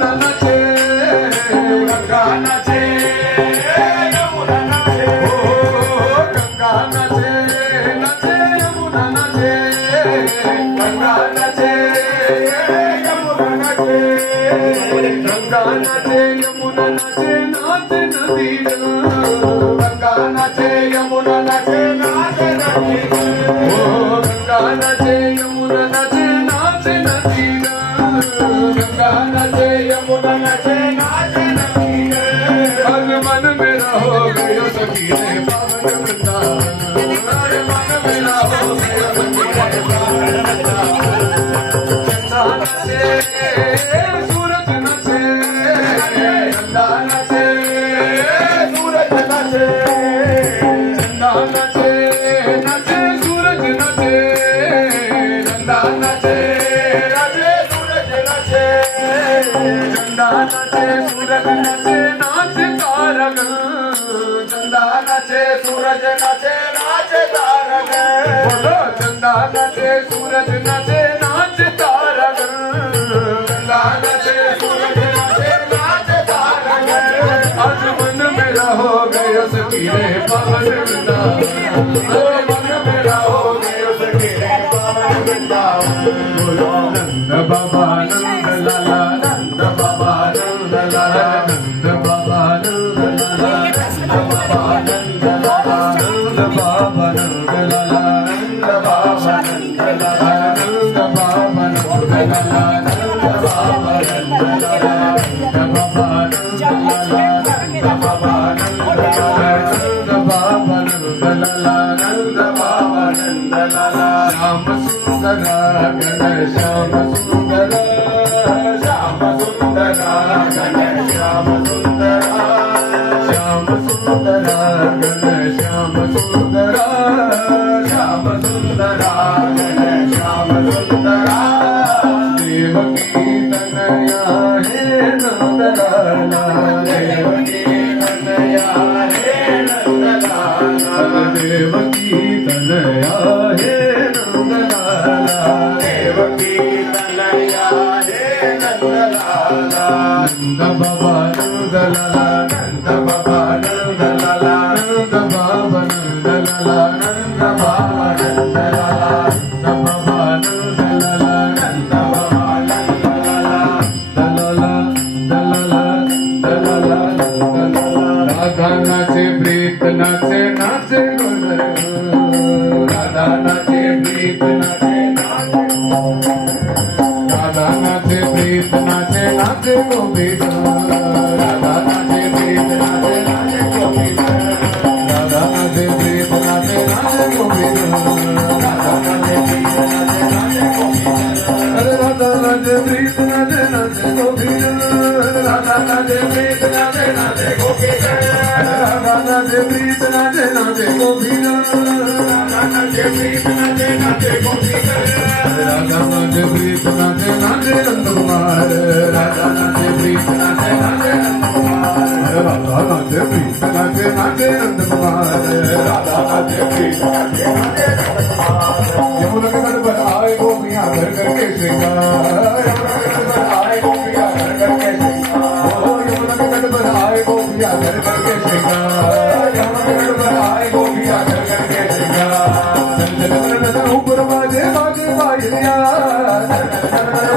नाचे गंगा नाचे यमुना नाचे गंगा नाचे नाचे यमुना नाचे गंगा नाचे यमुना नाचे गंगा नाचे यमुना नाचे नाच नदी गंगा नाचे यमुना नाचे नाच नदी गंगा नाचे यमुना नाचे नाच नदी गंगा नाचे यमुना नाचे नाच नदी हर मन मेरा हो गयो सखी रे पावन वृंदावन हर मन मेरा हो गयो सखी रे पावन वृंदावन चंदा नाचे सूरज नाचे चंदा नाचे सूरज नाचे चंदा नाचे नाचे सूरज नाचे चंदा नाचे नाचे सूरज नाचे चंदा नाचे सूरज नाचे नाच तारक चंदा नाचे सूरज नाचे नाच तारक बोलो चंदा नाचे सूरज नाचे नाच तारक चंदा नाचे सूरज नाचे नाच तारक आज मन मेरा हो गयो सखी रे पावन वृंदावन मन मेरा हो गयो सखी रे पावन वृंदावन बोलो नंद बाबा नंद लाला नंद बाबा नंद लाला नंद बाबा नंद लाला नंद बाबा नंद लाला नंद बाबा नंद लाला नंद बाबा नंद लाला नंद बाबा नंद लाला नंद बाबा नंद लाला नंद बाबा नंद लाला नंद बाबा नंद लाला नंद बाबा नंद लाला नंद बाबा नंद लाला श्याम सुंदर गण श्याम सुंदर श्याम सुंदर गण श्याम सुंदर श्याम सुंदर गण श्याम सुंदर श्याम सुंदर गण श्याम सुंदर देवकी तनया हे नंदलाला देवकी तनया हे नंदलाला देवकी तनया हे नंदलाला देवकी तनया हे नंदलाला नंद बाबा नंदलाला नंद बाबा नंदलाला नंद बाबा नंदलाला नंद बाबा नंदलाला नंद बाबा नंदलाला नंद बाबा नंदलाला दलाला दलाला दलाला दलाला राधा नाचे प्रीत नाचे नाचे राधा नाचे प्रीत नाचे नाचे राधा नाचे प्रीत नाचे नाचे गोविंद राधा नाचे प्रीत नाचे नाचे गोविंद राधा नाचे प्रीत नाचे नाचे गोविंद राधा नाचे प्रीत नाचे नाचे गोविंद अरे राधा नाचे प्रीत नाचे नाचे गोविंद राधा नाचे प्रीत नाचे नाचे गोविंद राधा नाचे प्रीत नाचे नाचे गोविंद राधा नाचे प्रीत नाचे नाचे गोविंद राधा नाचे प्रीत नाचे नाचे नंद कुमार राधा नाचे प्रीत नाचे नाचे नंद कुमार राधा नाचे प्रीत नाचे नाचे नंद कुमार राधा नाचे प्रीत नाचे नाचे नंद कुमार यमुना के तट पर आए गोपियां घर करके श्रृंगार यमुना के तट पर आए गोपियां घर करके श्रृंगार यमुना के तट पर आए गोपियां घर करके श्रृंगार यमुना के तट पर आए गोपियां घर करके श्रृंगार ऊपर बाजे बाजे बाजरिया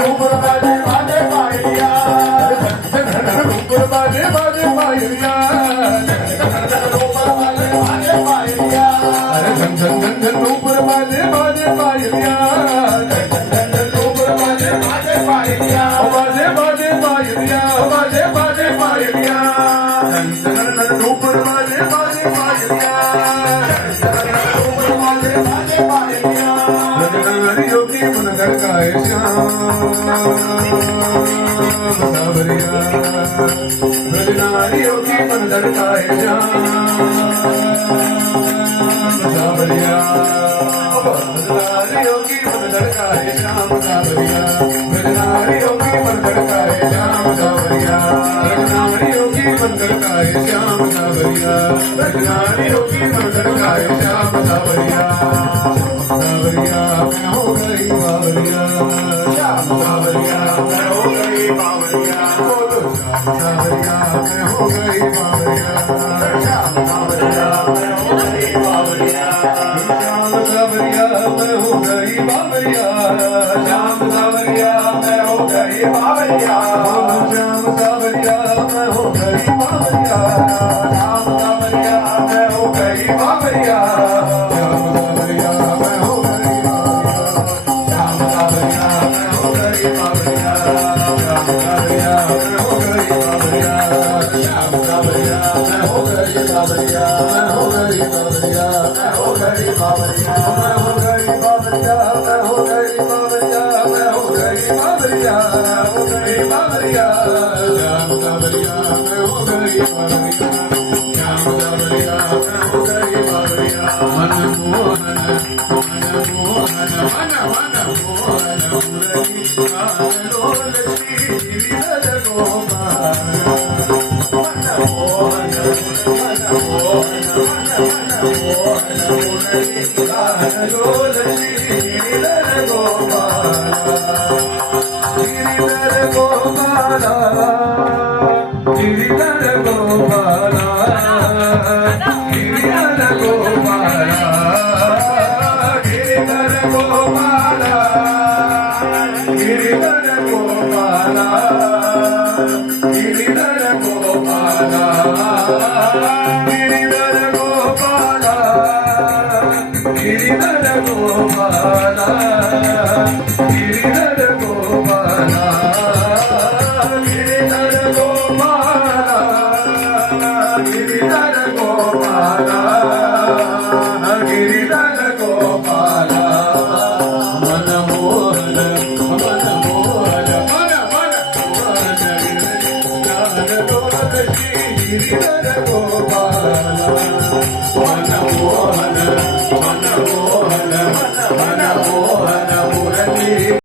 ऊपर बाजे बाजे बाजरिया ऊपर बाजे बाजे बाजरिया ऊपर बाजे बाजे बाजरिया अरे झन झन झन झन ऊपर बाजे बाजे बाजरिया ऊपर बाजे बाजे बाजरिया बाजे बाजे बाजरिया बाजे बाजे बाजरिया झन झन झन ऊपर बाजे बाजे बाजरिया ऊपर बाजे बाजे बाजरिया रजनारियों की मन धड़काए श्याम सावरिया रजनारियों की मन धड़काए श्याम सावरिया रजनारियों की मन धड़काए श्याम सावरिया रजनारियों की मन धड़काए श्याम सावरिया रजनारियों की मन धड़काए श्याम सावरिया रजनारियों की मन धड़काए श्याम सावरिया सावरिया मैं हो गई बावरिया श्याम सावरिया मैं हो गई बावरिया सावरिया मैं हो गई बावरिया श्याम सावरिया मैं हो गई बावरिया श्याम सावरिया मैं हो गई बावरिया श्याम सावरिया मैं हो गई बावरिया श्याम सावरिया मैं हो गई बावरिया श्याम सावरिया मैं हो गई बावरिया श्याम सावरिया मैं हो गई बावरिया श्याम सावरिया मैं हो गई बावरिया श्याम सावरिया मैं हो गई बावरिया श्याम सावरिया मैं हो गई बावरिया मैं हो गई बावरिया मैं हो गई बावरिया मैं हो गई बावरिया मैं हो गई बावरिया मैं हो गई बावरिया हो गई बावरिया श्याम सावरिया मैं हो गई बावरिया श्याम सावरिया मैं हो गई बावरिया मन मोहन मन मोहन मन मन मोहन मुरली गान लोलती गिरिधर गोपाल मन मोहन मन मोहन मन मोहन मुरली गान लोलती गिरिधर गोपाल गिरिधर गोपाल गिरिधर गोपाल गिरिधर गोपाल गिरिधर गोपाल गिरिधर गोपाल गिरिधर गोपाल गिरिधर गोपाल गिरिधर गोपाल गिरिधर गोपाल गिरिधर गोपाल गिरिधर गोपाल गिरिधर गोपाल मन मोहन मन मोहन मन मन मोहन गिरिधर गोपाल